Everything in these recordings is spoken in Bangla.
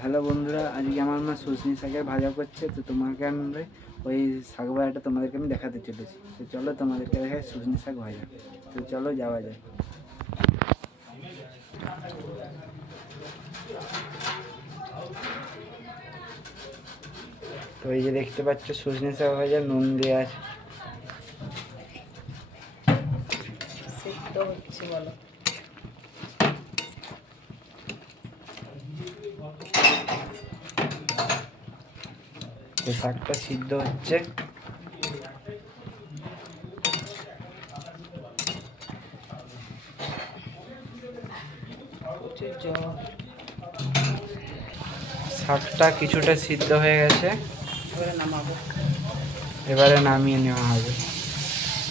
হ্যালো বন্ধুরা, আজকে আমার মা সজনে শাকের ভাজা করছে। তো তোমাকে আমি ওই শাক ভাজাটা তোমাদেরকে আমি দেখাতে চলেছি। তো চলো তোমাদেরকে দেখাই সজনে শাক ভাজা। তো চলো যাওয়া যায়। তো এই যে দেখতে পাচ্ছ সজনে শাক ভাজা নুন দেওয়া আছে। তো শাকটা সিদ্ধ হচ্ছে। শাকটা কিছুটা সিদ্ধ হয়ে গেছে, এবারে নামিয়ে নেওয়া হবে।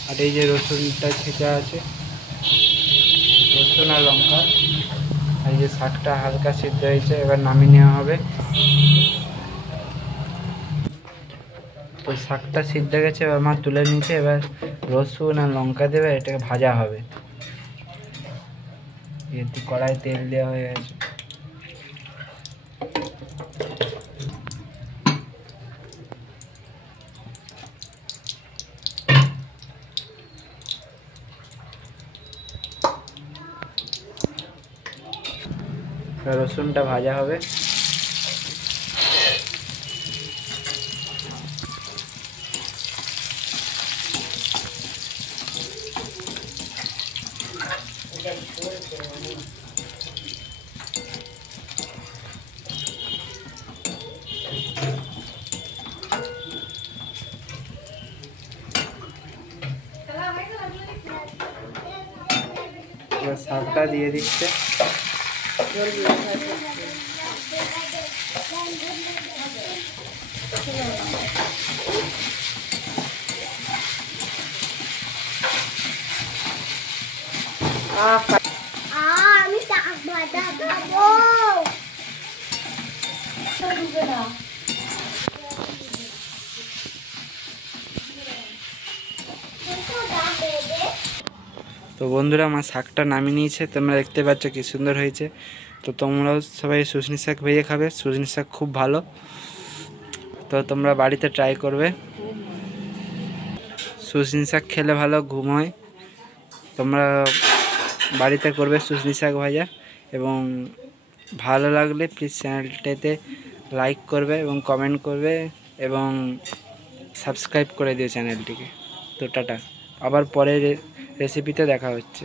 আর এই যে রসুনটা ছেঁচা আছে, রসুন আর লঙ্কা। আর এই যে শাকটা হালকা সিদ্ধ হয়েছে, এবার নামিয়ে নেওয়া হবে। তো শাকটা সিদ্ধ গেছে, এবার মা তুলে নিয়েছে। এবার রসুন আর লঙ্কা দেবে, এটাকে ভাজা হবে। একটু কড়াই তেল দেওয়া হয়ে গেছে। রসুনটা ভাজা হবে। শাকটা দিয়ে দিচ্ছে। আমি শাক ভাজা খাবো। তো বন্ধুরা, আমার শাকটা নামিয়ে নিয়েছে। তোমরা দেখতে পাচ্ছ কি সুন্দর হয়েছে। তো তোমরাও সবাই সজনে শাক ভেজে খাবে। সজনে শাক খুব ভালো, তো তোমরা বাড়িতে ট্রাই করবে। সজনে শাক খেলে ভালো ঘুম হয়। তোমরা বাড়িতে করবে সজনে শাক ভাজা। এবং ভালো লাগলে প্লিজ চ্যানেলটাতে লাইক করবে এবং কমেন্ট করবে এবং সাবস্ক্রাইব করে দিও চ্যানেলটিকে। তো টাটা, আবার পরের রেসিপিতে দেখা হচ্ছে।